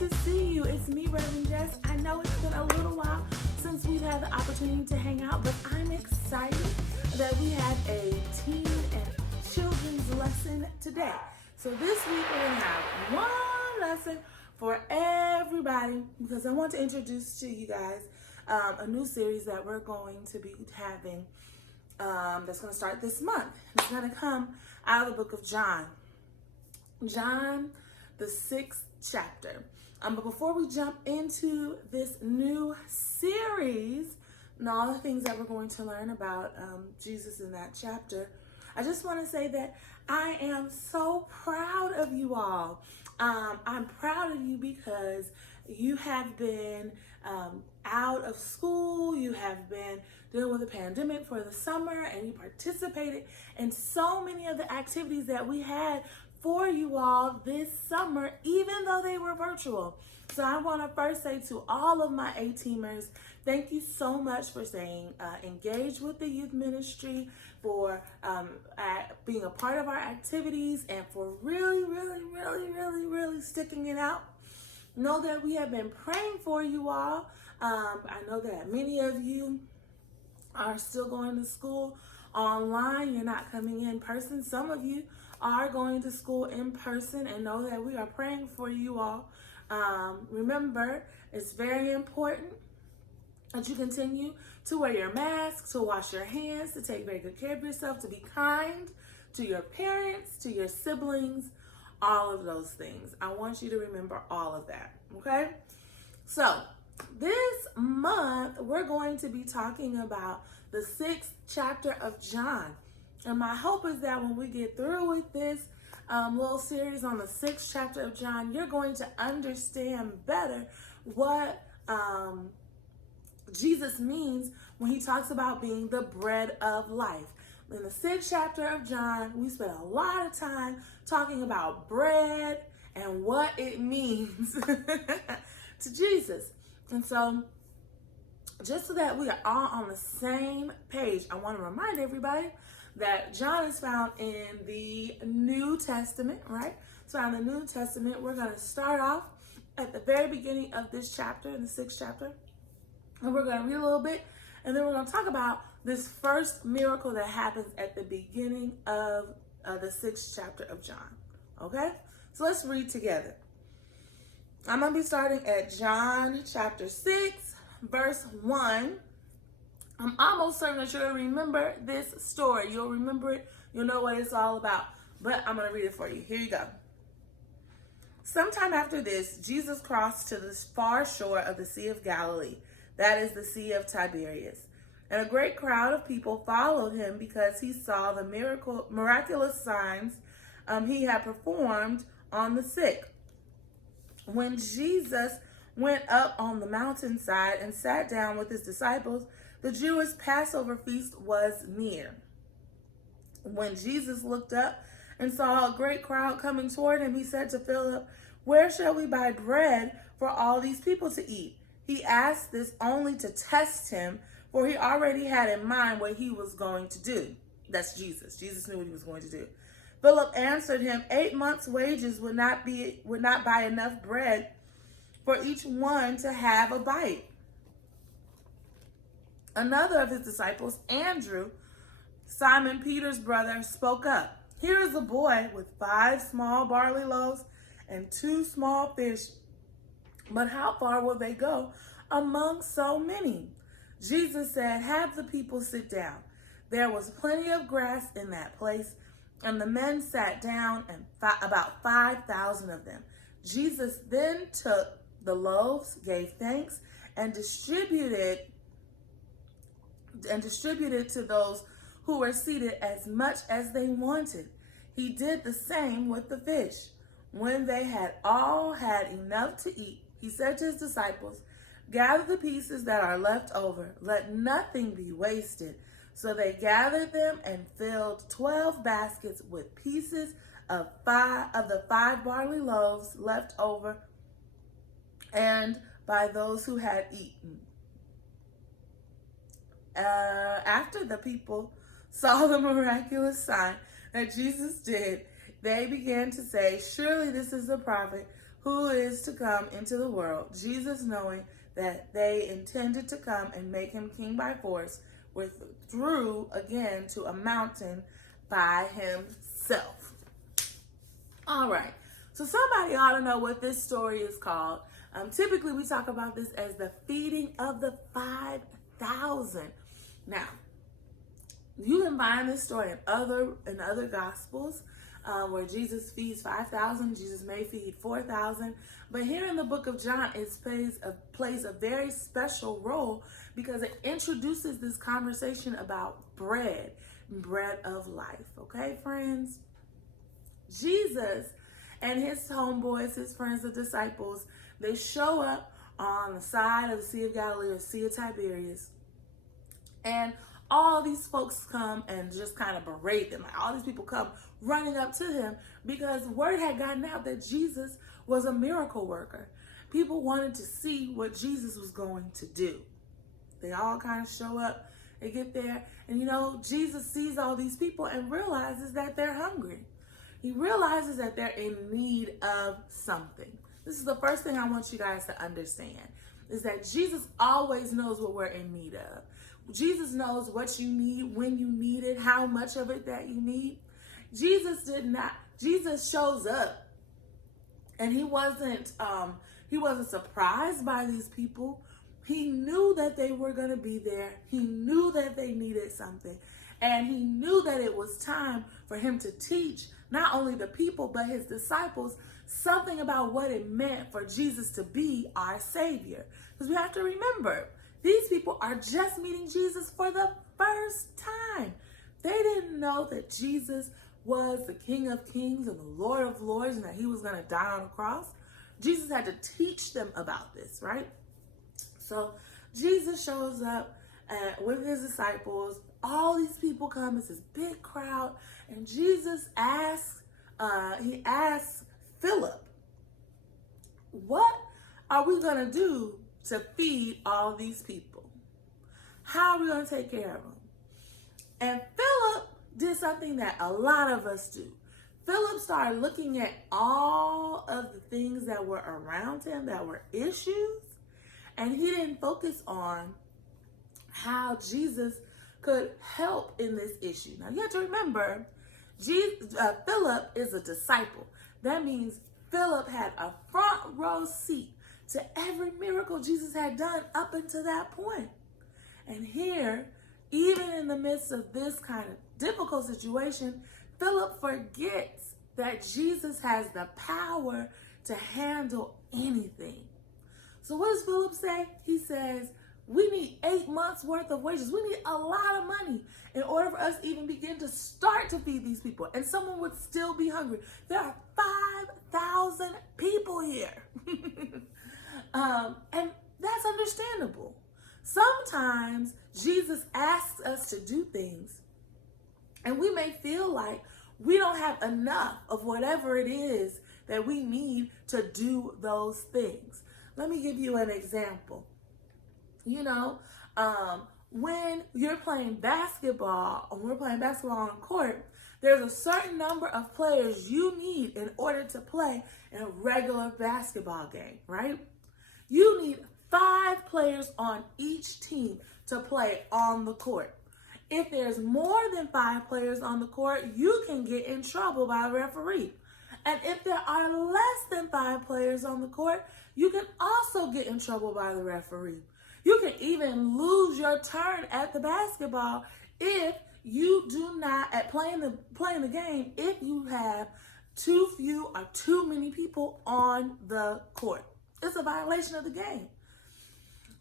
to see you. It's me, Reverend Jess. I know it's been a little while since we've had the opportunity to hang out, but I'm excited that we have a teen and children's lesson today. So this week we're going to have one lesson for everybody because I want to introduce to you guys a new series that we're going to be having that's going to start this month. It's going to come out of the book of John. John, the 6th chapter. But before we jump into this new series and all the things that we're going to learn about Jesus in that chapter, I just want to say that I am so proud of you all. I'm proud of you because you have been out of school, you have been dealing with the pandemic for the summer, and you participated in so many of the activities that we had for you all this summer, even though they were virtual. So I want to first say to all of my A-teamers, thank you so much for staying engaged with the youth ministry, for being a part of our activities, and for really sticking it out. Know that we have been praying for you all. I know that many of you are still going to school online. You're not coming in person. Some of you are going to school in person, and know that we are praying for you all. Remember, it's very important that you continue to wear your mask, to wash your hands, to take very good care of yourself, to be kind to your parents, to your siblings, all of those things. I want you to remember all of that, okay? So this month, we're going to be talking about the 6th chapter of John. And my hope is that when we get through with this little series on the 6th chapter of John, you're going to understand better what Jesus means when he talks about being the bread of life. In the 6th chapter of John, we spent a lot of time talking about bread and what it means to Jesus. And so, just so that we are all on the same page, I want to remind everybody that John is found in the New Testament, right? So in the New Testament, we're going to start off at the very beginning of this chapter, in the 6th chapter, and we're going to read a little bit, and then we're going to talk about this first miracle that happens at the beginning of the 6th chapter of John, okay? So let's read together. I'm going to be starting at John chapter 6, verse 1. I'm almost certain that you'll remember this story. You'll remember it. You'll know what it's all about. But I'm going to read it for you. Here you go. Sometime after this, Jesus crossed to the far shore of the Sea of Galilee. That is the Sea of Tiberias. And a great crowd of people followed him because he saw the miraculous signs he had performed on the sick. When Jesus went up on the mountainside and sat down with his disciples, the Jewish Passover feast was near. When Jesus looked up and saw a great crowd coming toward him, he said to Philip, "Where shall we buy bread for all these people to eat?" He asked this only to test him, for he already had in mind what he was going to do. That's Jesus. Jesus knew what he was going to do. Philip answered him, 8 months' wages would not buy enough bread for each one to have a bite. Another of his disciples, Andrew, Simon Peter's brother, spoke up. "Here is a boy with 5 small barley loaves and 2 small fish, but how far will they go among so many?" Jesus said, "Have the people sit down." There was plenty of grass in that place, and the men sat down, and about 5,000 of them. Jesus then took the loaves, gave thanks, and distributed to those who were seated as much as they wanted. He did the same with the fish. When they had all had enough to eat, he said to his disciples, "Gather the pieces that are left over. Let nothing be wasted." So they gathered them and filled 12 baskets with pieces of the 5 barley loaves left over and by those who had eaten. After the people saw the miraculous sign that Jesus did, they began to say, "Surely this is the prophet who is to come into the world, Jesus, knowing that they intended to come and make him king by force, withdrew again to a mountain by himself. All right, so somebody ought to know what this story is called. Typically, we talk about this as the feeding of the 5,000. Now, you can find this story in other gospels where Jesus feeds 5,000. Jesus may feed 4,000. But here in the book of John, it plays a very special role because it introduces this conversation about bread of life. Okay, friends? Jesus and his homeboys, his friends, the disciples, they show up on the side of the Sea of Galilee or Sea of Tiberias. And all these folks come and just kind of berate them. Like all these people come running up to him because word had gotten out that Jesus was a miracle worker. People wanted to see what Jesus was going to do. They all kind of show up, they get there, and Jesus sees all these people and realizes that they're hungry. He realizes that they're in need of something. This is the first thing I want you guys to understand, is that Jesus always knows what we're in need of. Jesus knows what you need, when you need it, how much of it that you need. Jesus shows up, and he wasn't surprised by these people. He knew that they were going to be there. He knew that they needed something, and he knew that it was time for him to teach not only the people but his disciples something about what it meant for Jesus to be our Savior. Because we have to remember, these people are just meeting Jesus for the first time. They didn't know that Jesus was the King of Kings and the Lord of Lords and that he was going to die on a cross. Jesus had to teach them about this, right? So Jesus shows up with his disciples. All these people come. It's this big crowd. And Jesus asks Philip, what are we going to do to feed all these people? How are we going to take care of them? And Philip did something that a lot of us do. Philip started looking at all of the things that were around him that were issues, and he didn't focus on how Jesus could help in this issue. Now you have to remember, Philip is a disciple. That means Philip had a front row seat to every miracle Jesus had done up until that point. And here, even in the midst of this kind of difficult situation, Philip forgets that Jesus has the power to handle anything. So what does Philip say? He says, we need 8 months worth of wages. We need a lot of money in order for us to even begin to start to feed these people. And someone would still be hungry. There are 5,000 people here. And that's understandable. Sometimes Jesus asks us to do things, and we may feel like we don't have enough of whatever it is that we need to do those things. Let me give you an example. When you're playing basketball, or we're playing basketball on court, there's a certain number of players you need in order to play in a regular basketball game, right? You need 5 players on each team to play on the court. If there's more than 5 players on the court, you can get in trouble by a referee. And if there are less than 5 players on the court, you can also get in trouble by the referee. You can even lose your turn at the basketball if you do not, at playing the game, if you have too few or too many people on the court. It's a violation of the game.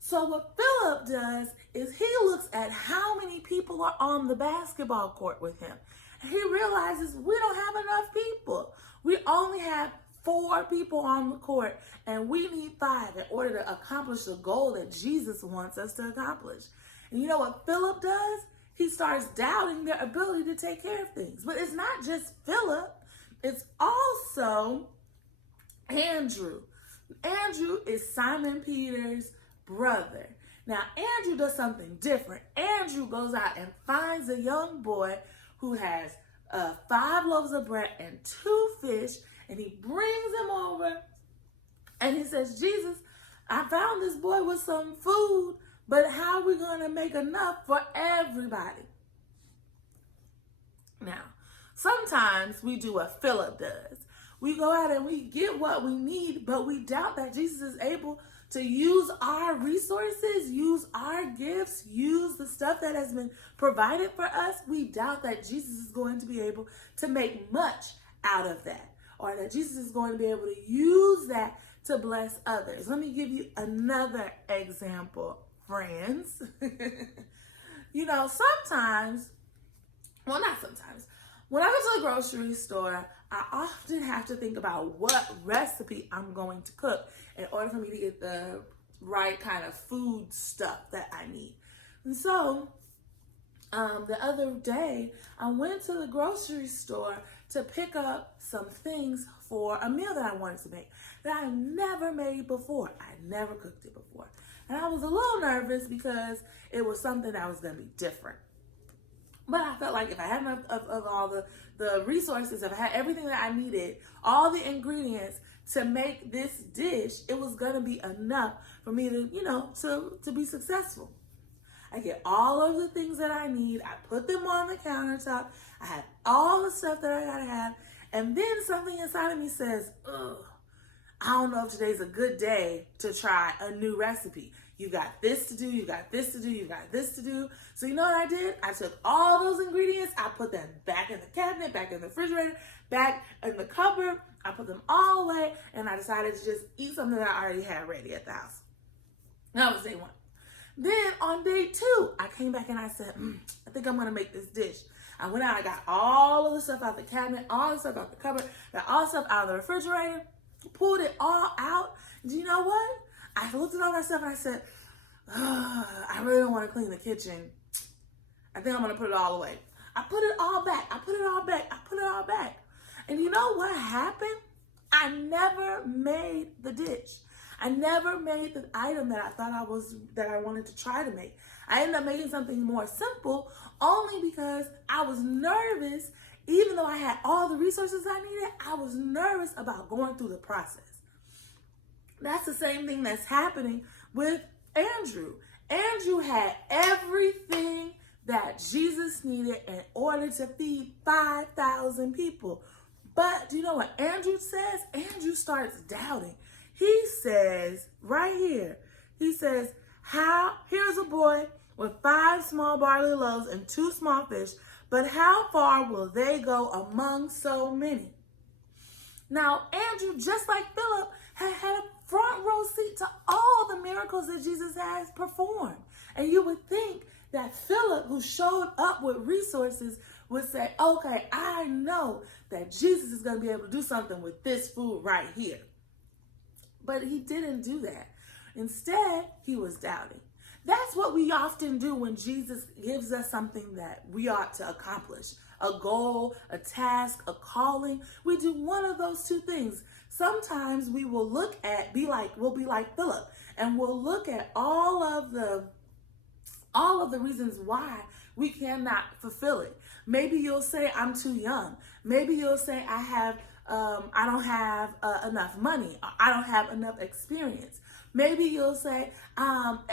So what Philip does is he looks at how many people are on the basketball court with him. And he realizes we don't have enough people. We only have 4 people on the court, and we need 5 in order to accomplish the goal that Jesus wants us to accomplish. And you know what Philip does? He starts doubting their ability to take care of things. But it's not just Philip. It's also Andrew. Andrew is Simon Peter's brother. Now, Andrew does something different. Andrew goes out and finds a young boy who has 5 loaves of bread and 2 fish, and he brings him over And he says, Jesus, I found this boy with some food, but how are we going to make enough for everybody? Now, sometimes we do what Philip does. We go out and we get what we need, but we doubt that Jesus is able to use our resources, use our gifts, use the stuff that has been provided for us. We doubt that Jesus is going to be able to make much out of that, or that Jesus is going to be able to use that to bless others. Let me give you another example, friends. Sometimes, well, not sometimes, when I go to the grocery store, I often have to think about what recipe I'm going to cook in order for me to get the right kind of food stuff that I need. And so, the other day, I went to the grocery store to pick up some things for a meal that I wanted to make that I never made before. I never cooked it before. And I was a little nervous because it was something that was going to be different. But I felt like if I had enough of all the resources, if I had everything that I needed, all the ingredients to make this dish, it was going to be enough for me to be successful. I get all of the things that I need. I put them on the countertop. I have all the stuff that I got to have. And then something inside of me says, ugh, I don't know if today's a good day to try a new recipe. You got this to do, you got this to do, you got this to do. So you know what I did? I took all those ingredients, I put them back in the cabinet, back in the refrigerator, back in the cupboard. I put them all away, and I decided to just eat something that I already had ready at the house. That was day one. Then on day two, I came back and I said, I think I'm going to make this dish. I went out, I got all of the stuff out the cabinet, all the stuff out the cupboard, got all the stuff out of the refrigerator, pulled it all out. Do you know what? I looked at all that stuff and I said, I really don't want to clean the kitchen. I think I'm going to put it all away. I put it all back. I put it all back. I put it all back. And you know what happened? I never made the dish. I never made the item that I thought that I wanted to try to make. I ended up making something more simple only because I was nervous. Even though I had all the resources I needed, I was nervous about going through the process. That's the same thing that's happening with Andrew. Andrew had everything that Jesus needed in order to feed 5,000 people. But do you know what Andrew says? Andrew starts doubting. He says right here, he says, here's a boy with 5 small barley loaves and 2 small fish, but how far will they go among so many? Now, Andrew, just like Philip, had a front row seat to all the miracles that Jesus has performed. And you would think that Philip, who showed up with resources, would say, okay, I know that Jesus is going to be able to do something with this food right here. But he didn't do that. Instead, he was doubting. That's what we often do when Jesus gives us something that we ought to accomplish. A goal, a task, a calling. We do one of those two things. Sometimes we will we'll be like Philip, and we'll look at all of the reasons why we cannot fulfill it. Maybe you'll say, I'm too young. Maybe you'll say, I don't have enough money. I don't have enough experience. Maybe you'll say,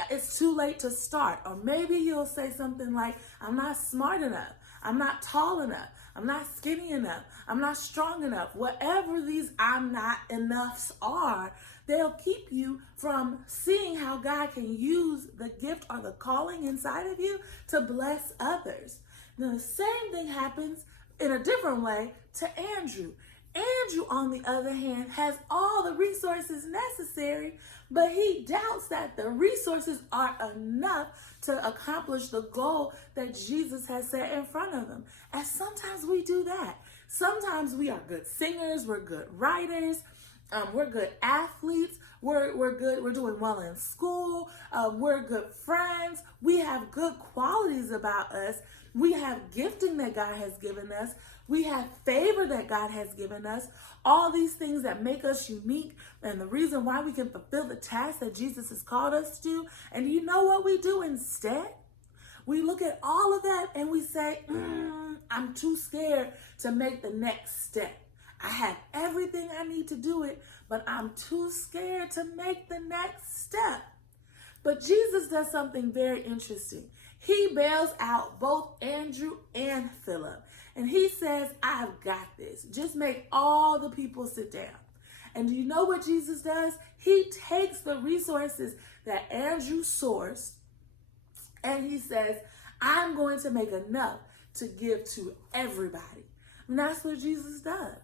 it's too late to start. Or maybe you'll say something like, I'm not smart enough. I'm not tall enough. I'm not skinny enough. I'm not strong enough. Whatever these I'm not enoughs are, they'll keep you from seeing how God can use the gift or the calling inside of you to bless others. Now, the same thing happens in a different way to Andrew. Andrew, on the other hand, has all the resources necessary, but he doubts that the resources are enough to accomplish the goal that Jesus has set in front of him. And sometimes we do that. Sometimes we are good singers, we're good writers, we're good athletes, we're good, we're doing well in school, we're good friends, we have good qualities about us, we have gifting that God has given us, we have favor that God has given us, all these things that make us unique and the reason why we can fulfill the task that Jesus has called us to do. And you know what we do instead? We look at all of that and we say, I'm too scared to make the next step. I have everything I need to do it, but I'm too scared to make the next step. But Jesus does something very interesting. He bails out both Andrew and Philip. And he says, I've got this. Just make all the people sit down. And do you know what Jesus does? He takes the resources that Andrew sourced and he says, I'm going to make enough to give to everybody. And that's what Jesus does.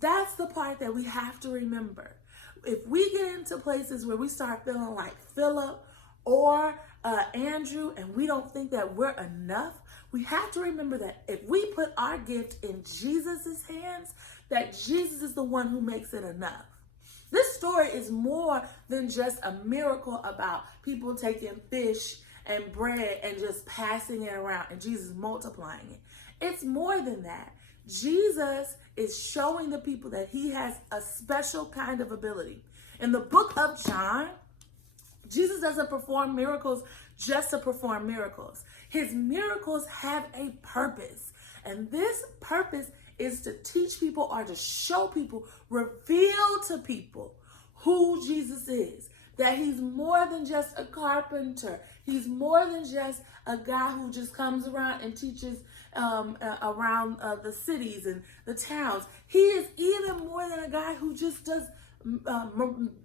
That's the part that we have to remember. If we get into places where we start feeling like Philip or Andrew and we don't think that we're enough, we have to remember that if we put our gift in Jesus's hands, that Jesus is the one who makes it enough. This story is more than just a miracle about people taking fish and bread and just passing it around and Jesus multiplying it. It's more than that. Jesus is showing the people that he has a special kind of ability. In the book of John, Jesus doesn't perform miracles just to perform miracles. His miracles have a purpose. And this purpose is to teach people or to show people, reveal to people who Jesus is. That he's more than just a carpenter. He's more than just a guy who just comes around and teaches around the cities and the towns. He is even more than a guy who just does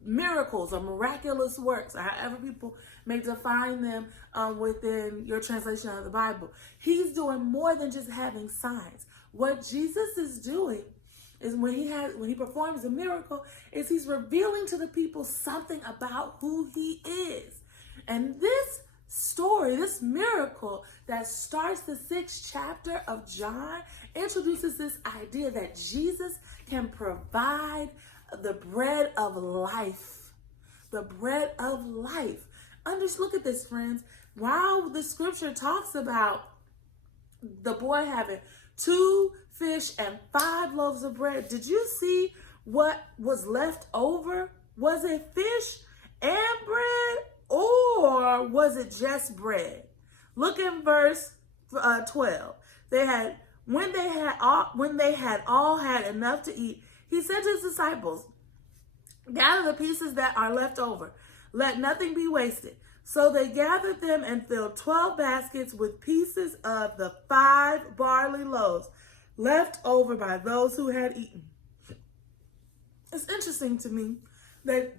miracles or miraculous works, or however people may define them within your translation of the Bible. He's doing more than just having signs. What Jesus is doing is when he performs a miracle, is he's revealing to the people something about who he is. And this story, this miracle that starts the 6th chapter of John, introduces this idea that Jesus can provide the bread of life. The bread of life. Look at this, friends. While the scripture talks about the boy having 2 fish and 5 loaves of bread, did you see what was left over? Was it fish and bread, or was it just bread? Look in verse 12. When they had all had enough to eat, he said to his disciples, gather the pieces that are left over. Let nothing be wasted. So they gathered them and filled 12 baskets with pieces of the 5 barley loaves left over by those who had eaten. It's interesting to me that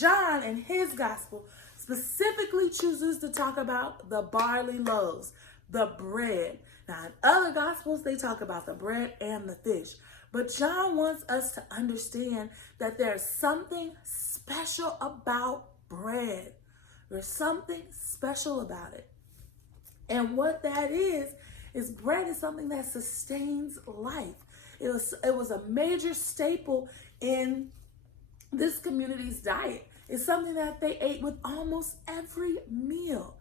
John in his gospel specifically chooses to talk about the barley loaves, the bread. Now in other gospels, they talk about the bread and the fish. But John wants us to understand that there's something special about bread. There's something special about it. And what that is bread is something that sustains life. It was a major staple in this community's diet. It's something that they ate with almost every meal.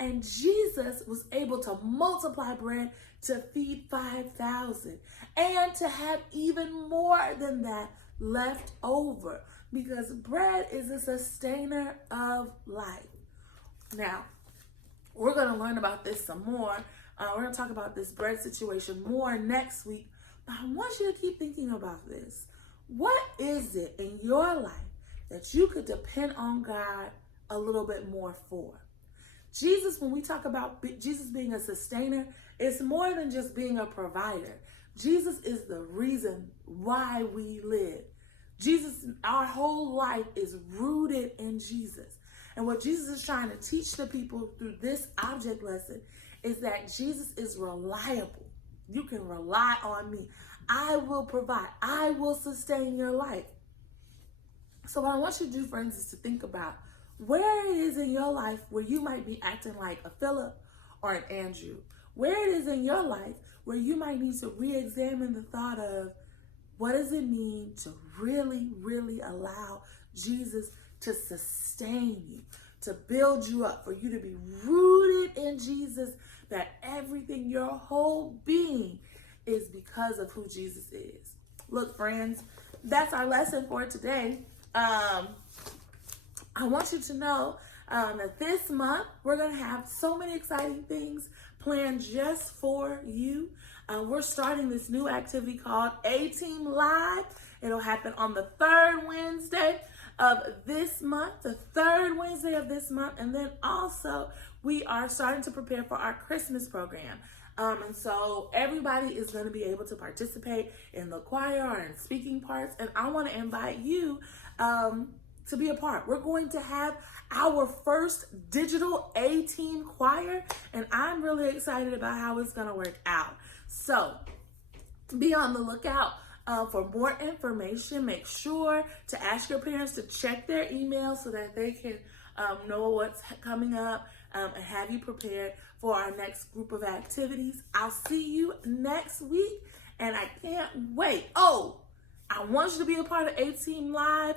And Jesus was able to multiply bread to feed 5,000 and to have even more than that left over, because bread is a sustainer of life. Now, we're going to learn about this some more. We're going to talk about this bread situation more next week. But I want you to keep thinking about this. What is it in your life that you could depend on God a little bit more for? Jesus, when we talk about Jesus being a sustainer, it's more than just being a provider. Jesus is the reason why we live. Jesus, our whole life is rooted in Jesus. And what Jesus is trying to teach the people through this object lesson is that Jesus is reliable. You can rely on me. I will provide. I will sustain your life. So what I want you to do, friends, is to think about where it is in your life where you might be acting like a Philip or an Andrew. Where it is in your life where you might need to re-examine the thought of, what does it mean to really, really allow Jesus to sustain you, to build you up, for you to be rooted in Jesus, that everything, your whole being, is because of who Jesus is. Look, friends, that's our lesson for today. I want you to know that this month we're going to have so many exciting things planned just for you. We're starting this new activity called A-Team Live. It'll happen on the third Wednesday of this month, and then also we are starting to prepare for our Christmas program. And so everybody is going to be able to participate in the choir or in speaking parts, and I want to invite you to be a part. We're going to have our first digital A-Team choir, and I'm really excited about how it's going to work out. So be on the lookout for more information. Make sure to ask your parents to check their email so that they can know what's coming up and have you prepared for our next group of activities. I'll see you next week, and I can't wait. Oh, I want you to be a part of A-Team Live.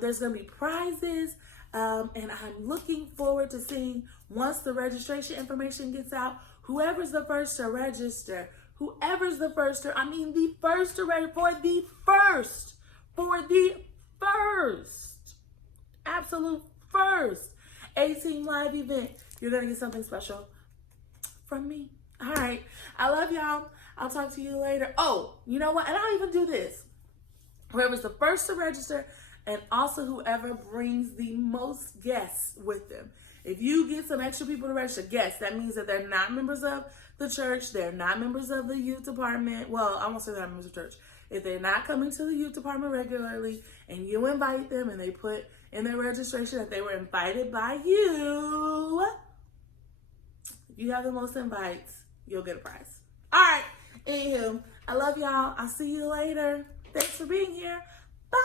There's going to be prizes, and I'm looking forward to seeing once the registration information gets out, whoever's the first to register, the first to register for the absolute first A-Team Live event, you're going to get something special from me. All right. I love y'all. I'll talk to you later. Oh, you know what? And I'll even do this. Whoever's the first to register, and also whoever brings the most guests with them. If you get some extra people to register guests, that means that they're not members of the church, they're not members of the youth department. Well, I won't say they're not members of church. If they're not coming to the youth department regularly, and you invite them and they put in their registration that they were invited by you, if you have the most invites, you'll get a prize. All right. Anywho, I love y'all. I'll see you later. Thanks for being here. Bye.